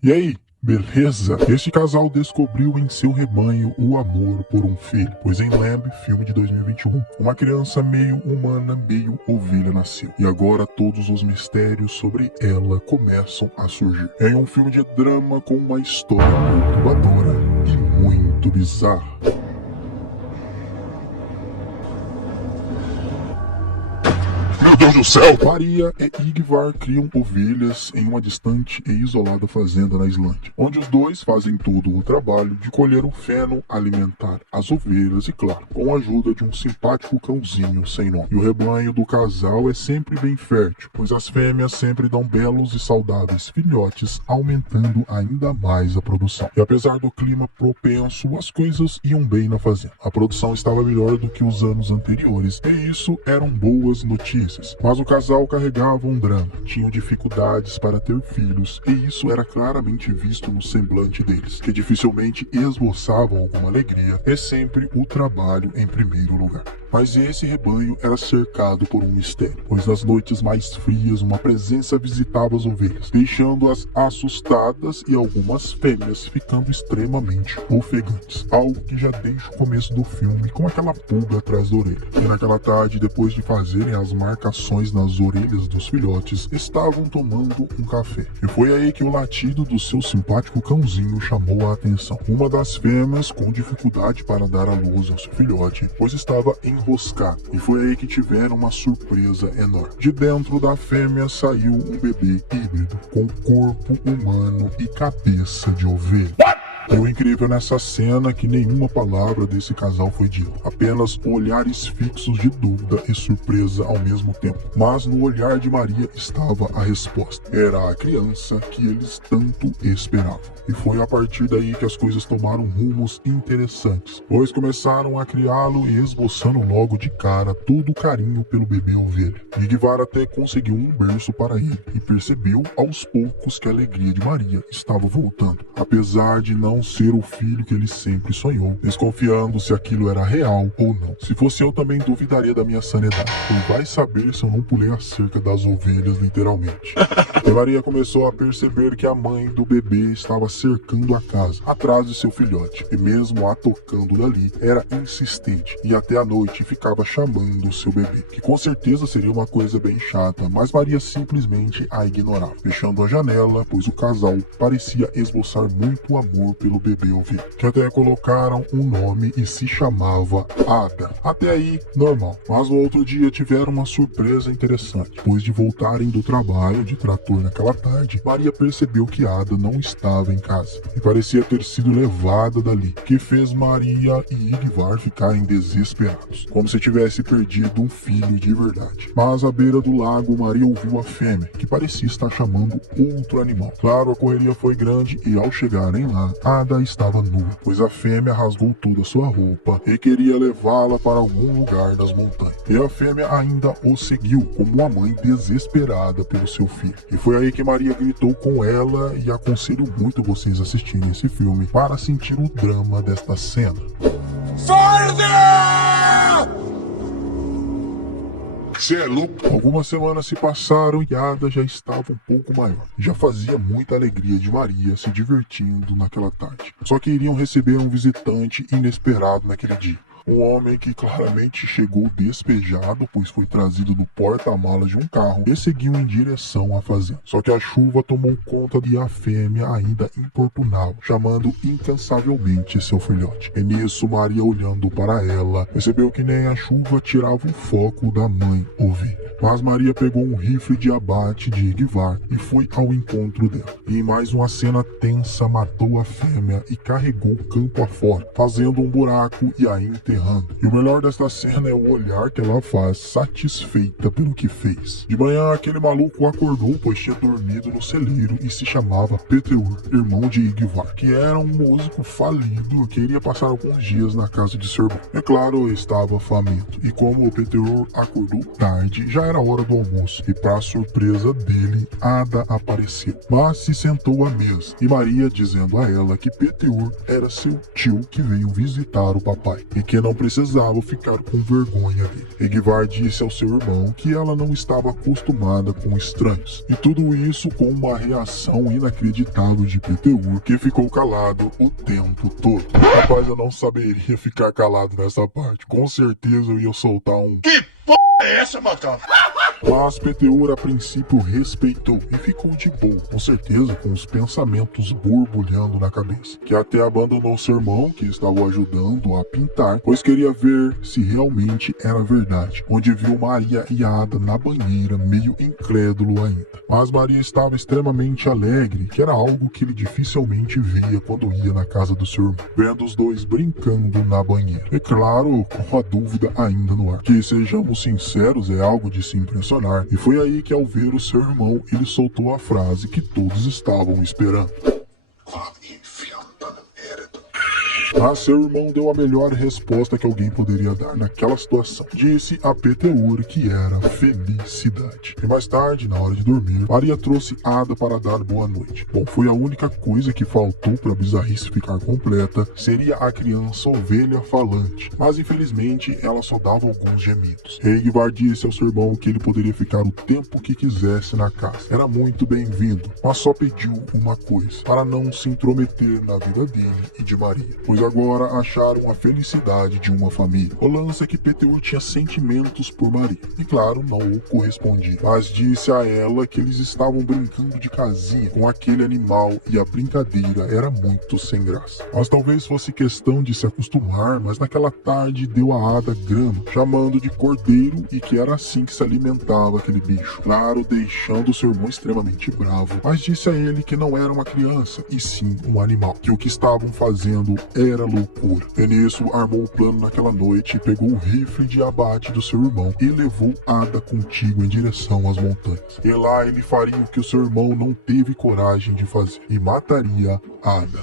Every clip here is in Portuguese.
E aí, beleza? Este casal descobriu em seu rebanho o amor por um filho, pois em Lamb, filme de 2021, uma criança meio humana, meio ovelha nasceu. E agora todos os mistérios sobre ela começam a surgir. É um filme de drama com uma história perturbadora e muito bizarra. Meu Deus do céu! Maria e Ingvar criam ovelhas em uma distante e isolada fazenda na Islândia, onde os dois fazem todo o trabalho de colher o feno, alimentar as ovelhas e, claro, com a ajuda de um simpático cãozinho sem nome. E o rebanho do casal é sempre bem fértil, pois as fêmeas sempre dão belos e saudáveis filhotes, aumentando ainda mais a produção. E apesar do clima propenso, as coisas iam bem na fazenda. A produção estava melhor do que os anos anteriores, e isso eram boas notícias. Mas o casal carregava um drama, tinham dificuldades para ter filhos, e isso era claramente visto no semblante deles, que dificilmente esboçavam alguma alegria, e sempre o trabalho em primeiro lugar. Mas esse rebanho era cercado por um mistério, pois nas noites mais frias uma presença visitava as ovelhas, deixando-as assustadas e algumas fêmeas ficando extremamente ofegantes, algo que já deixa o começo do filme com aquela pulga atrás da orelha. E naquela tarde, depois de fazerem as marcações nas orelhas dos filhotes, estavam tomando um café. E foi aí que o latido do seu simpático cãozinho chamou a atenção. Uma das fêmeas com dificuldade para dar à luz ao seu filhote, pois estava enroscado. E foi aí que tiveram uma surpresa enorme. De dentro da fêmea saiu um bebê híbrido, com corpo humano e cabeça de ovelha. E o incrível nessa cena é que nenhuma palavra desse casal foi dita, apenas olhares fixos de dúvida e surpresa ao mesmo tempo. Mas no olhar de Maria estava a resposta. Era a criança que eles tanto esperavam. E foi a partir daí que as coisas tomaram rumos interessantes, pois começaram a criá-lo e esboçando logo de cara todo o carinho pelo bebê ovelha. Ingvar até conseguiu um berço para ele e percebeu aos poucos que a alegria de Maria estava voltando, apesar de não ser o filho que ele sempre sonhou, desconfiando se aquilo era real ou não. Se fosse eu, também duvidaria da minha sanidade, pois vai saber se eu não pulei a cerca das ovelhas literalmente. E Maria começou a perceber que a mãe do bebê estava cercando a casa, atrás de seu filhote, e mesmo a tocando dali, era insistente, e até a noite ficava chamando o seu bebê, que com certeza seria uma coisa bem chata, mas Maria simplesmente a ignorava, fechando a janela, pois o casal parecia esboçar muito amor pelo bebê ovelha, que até colocaram um nome e se chamava Ada. Até aí, normal. Mas no outro dia tiveram uma surpresa interessante, pois de voltarem do trabalho de trator naquela tarde, Maria percebeu que Ada não estava em casa e parecia ter sido levada dali, que fez Maria e Ingvar ficarem desesperados, como se tivesse perdido um filho de verdade. Mas à beira do lago, Maria ouviu a fêmea, que parecia estar chamando outro animal. Claro, a correria foi grande e ao chegarem lá, Ada estava nua, pois a fêmea rasgou toda a sua roupa e queria levá-la para algum lugar das montanhas. E a fêmea ainda o seguiu, como uma mãe desesperada pelo seu filho. E foi aí que Maria gritou com ela, e aconselho muito vocês assistirem esse filme para sentir o drama desta cena. Cê é louco. Algumas semanas se passaram e Ada já estava um pouco maior. Já fazia muita alegria de Maria se divertindo naquela tarde. Só que iriam receber um visitante inesperado naquele dia. Um homem que claramente chegou despejado, pois foi trazido do porta-malas de um carro e seguiu em direção à fazenda. Só que a chuva tomou conta e a fêmea ainda importunava, chamando incansavelmente seu filhote. E nisso, Maria, olhando para ela, percebeu que nem a chuva tirava o foco da mãe ovelha. Mas Maria pegou um rifle de abate de Ingvar e foi ao encontro dela. E em mais uma cena tensa, matou a fêmea e carregou o campo afora, fazendo um buraco e a enterrando. E o melhor desta cena é o olhar que ela faz, satisfeita pelo que fez. De manhã, aquele maluco acordou, pois tinha dormido no celeiro e se chamava Peteur, irmão de Ingvar, que era um músico falido que iria passar alguns dias na casa de seu irmão. É claro, estava faminto. E como o Peteur acordou tarde, já era hora do almoço. E para surpresa dele, Ada apareceu, mas se sentou à mesa. E Maria dizendo a ela que Peteur era seu tio que veio visitar o papai e que não precisava ficar com vergonha dele. Ingvar disse ao seu irmão que ela não estava acostumada com estranhos. E tudo isso com uma reação inacreditável de Peteur, que ficou calado o tempo todo. Rapaz, eu não saberia ficar calado nessa parte. Com certeza eu ia soltar um... Que p*** é essa, Macau? Mas Peteur a princípio respeitou e ficou de boa, com certeza com os pensamentos borbulhando na cabeça, que até abandonou seu irmão, que estava o ajudando a pintar, pois queria ver se realmente era verdade, onde viu Maria e Ada na banheira, meio incrédulo ainda. Mas Maria estava extremamente alegre, que era algo que ele dificilmente via quando ia na casa do seu irmão, vendo os dois brincando na banheira. E claro, com a dúvida ainda no ar, que sejamos sinceros, é algo de se impressionar. E foi aí que, ao ver o seu irmão, ele soltou a frase que todos estavam esperando. Mas seu irmão deu a melhor resposta que alguém poderia dar naquela situação. Disse a Peteur que era felicidade. E mais tarde, na hora de dormir, Maria trouxe Ada para dar boa noite. Bom, foi a única coisa que faltou para a bizarrice ficar completa, seria a criança ovelha falante. Mas infelizmente, ela só dava alguns gemidos. Ingvar disse ao seu irmão que ele poderia ficar o tempo que quisesse na casa. Era muito bem-vindo, mas só pediu uma coisa, para não se intrometer na vida dele e de Maria, pois agora acharam a felicidade de uma família. O lance é que Peteur tinha sentimentos por Maria, e claro, não o correspondia, mas disse a ela que eles estavam brincando de casinha com aquele animal e a brincadeira era muito sem graça. Mas talvez fosse questão de se acostumar, mas naquela tarde deu a Ada grama, chamando de cordeiro, e que era assim que se alimentava aquele bicho. Claro, deixando seu irmão extremamente bravo, mas disse a ele que não era uma criança, e sim um animal, que o que estavam fazendo era loucura. E nisso armou o plano naquela noite, pegou o rifle de abate do seu irmão e levou Ada contigo em direção às montanhas. E lá ele faria o que o seu irmão não teve coragem de fazer, e mataria Ada.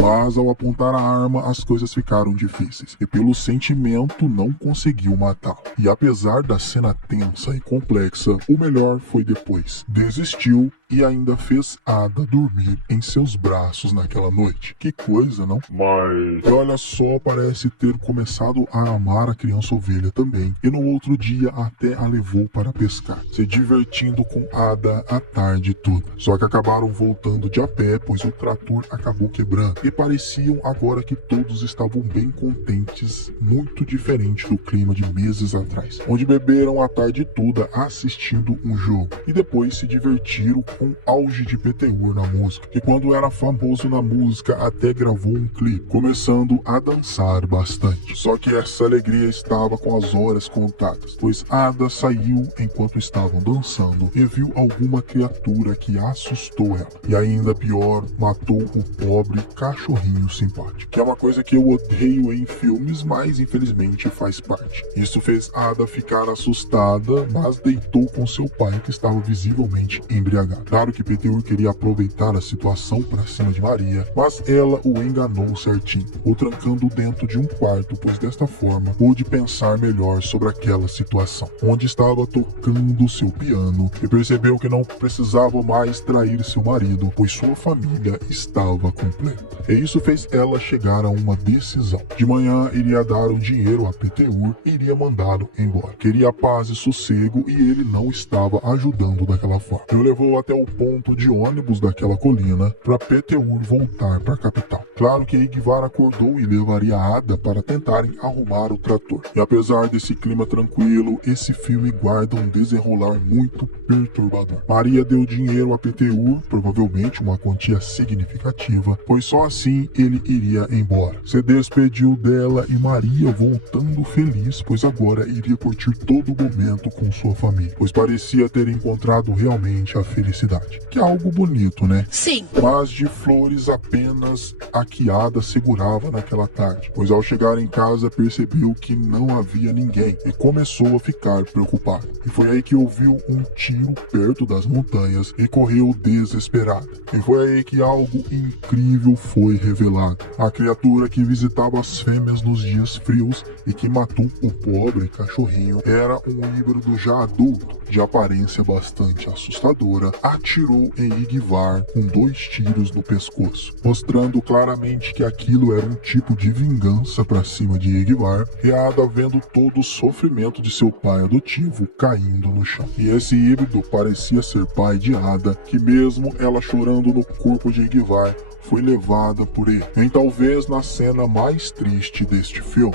Mas ao apontar a arma, as coisas ficaram difíceis, e pelo sentimento não conseguiu matá-lo. E apesar da cena tensa e complexa, o melhor foi depois. Desistiu e ainda fez Ada dormir em seus braços naquela noite. Que coisa, não? Mas... E olha só, parece ter começado a amar a criança ovelha também, e no outro dia até a levou para pescar, se divertindo com Ada a tarde toda. Só que acabaram voltando de a pé, pois o trator acabou quebrando, e pareciam agora que todos estavam bem contentes, muito diferente do clima de meses atrás, onde beberam a tarde toda assistindo um jogo, e depois se divertiram com auge de Peteur na música, que quando era famoso na música até gravou um clipe, começando a dançar bastante. Só que essa alegria estava com as horas contadas, pois Ada saiu enquanto estavam dançando e viu alguma criatura que assustou ela, e ainda pior, matou o pobre cachorrinho simpático, que é uma coisa que eu odeio em filmes, mas infelizmente faz parte. Isso fez Ada ficar assustada, mas deitou com seu pai, que estava visivelmente embriagado. Claro que Peteur queria aproveitar a situação para cima de Maria, mas ela o enganou certinho, o trancando dentro de um quarto, pois desta forma pôde pensar melhor sobre aquela situação, onde estava tocando seu piano, e percebeu que não precisava mais trair seu marido, pois sua família estava completa. E isso fez ela chegar a uma decisão. De manhã iria dar o dinheiro a Peteur e iria mandá-lo embora. Queria paz e sossego, e ele não estava ajudando daquela forma. Ele levou até o ponto de ônibus daquela colina para Peteur voltar para a capital. Claro que Ingvar acordou e levaria a Ada para tentarem arrumar o trator. E apesar desse clima tranquilo, esse filme guarda um desenrolar muito perturbador. Maria deu dinheiro a Peteur, provavelmente uma quantia significativa, pois só assim ele iria embora. Se despediu dela e Maria voltando feliz, pois agora iria curtir todo o momento com sua família, pois parecia ter encontrado realmente a felicidade. Que é algo bonito, né? Sim. Mas de flores apenas a que Ada segurava naquela tarde, pois ao chegar em casa percebeu que não havia ninguém e começou a ficar preocupado. E foi aí que ouviu um tiro perto das montanhas e correu desesperada. E foi aí que algo incrível foi revelado. A criatura que visitava as fêmeas nos dias frios e que matou o pobre cachorrinho era um híbrido já adulto, de aparência bastante assustadora, atirou em Yngvar com 2 tiros no pescoço, mostrando claramente que aquilo era um tipo de vingança para cima de Yngvar, e Ada, vendo todo o sofrimento de seu pai adotivo, caindo no chão. E esse híbrido parecia ser pai de Ada, que mesmo ela chorando no corpo de Yngvar, foi levada por ele, em talvez na cena mais triste deste filme.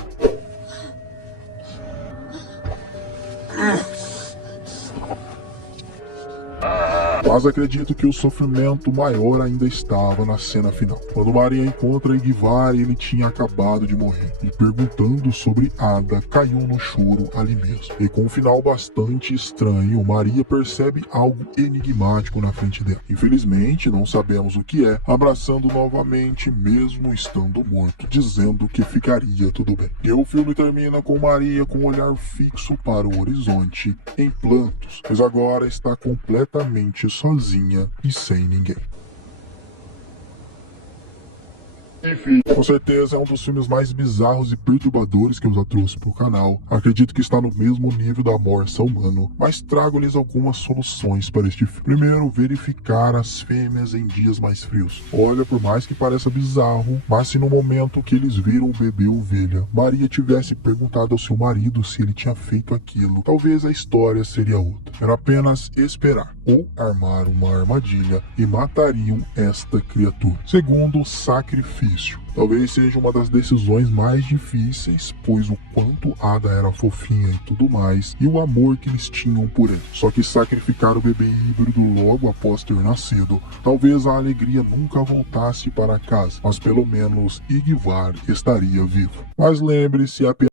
Mas acredito que o sofrimento maior ainda estava na cena final, quando Maria encontra Yngvar e ele tinha acabado de morrer, e perguntando sobre Ada, caiu no choro ali mesmo. E com um final bastante estranho, Maria percebe algo enigmático na frente dela. Infelizmente, não sabemos o que é, abraçando novamente mesmo estando morto, dizendo que ficaria tudo bem. E o filme termina com Maria com um olhar fixo para o horizonte, em plantos, mas agora está completamente sozinha e sem ninguém. Enfim, com certeza é um dos filmes mais bizarros e perturbadores que eu já trouxe pro canal. Acredito que está no mesmo nível da Morsa Humano, mas trago-lhes algumas soluções para este filme. Primeiro, verificar as fêmeas em dias mais frios. Olha, por mais que pareça bizarro, mas se no momento que eles viram o bebê ovelha, Maria tivesse perguntado ao seu marido se ele tinha feito aquilo, talvez a história seria outra. Era apenas esperar, ou armar uma armadilha e matariam esta criatura. Segundo, sacrifício. Talvez seja uma das decisões mais difíceis, pois o quanto Ada era fofinha e tudo mais, e o amor que eles tinham por ele. Só que sacrificar o bebê híbrido logo após ter nascido, talvez a alegria nunca voltasse para casa, mas pelo menos Yngvar estaria vivo. Mas lembre-se, apenas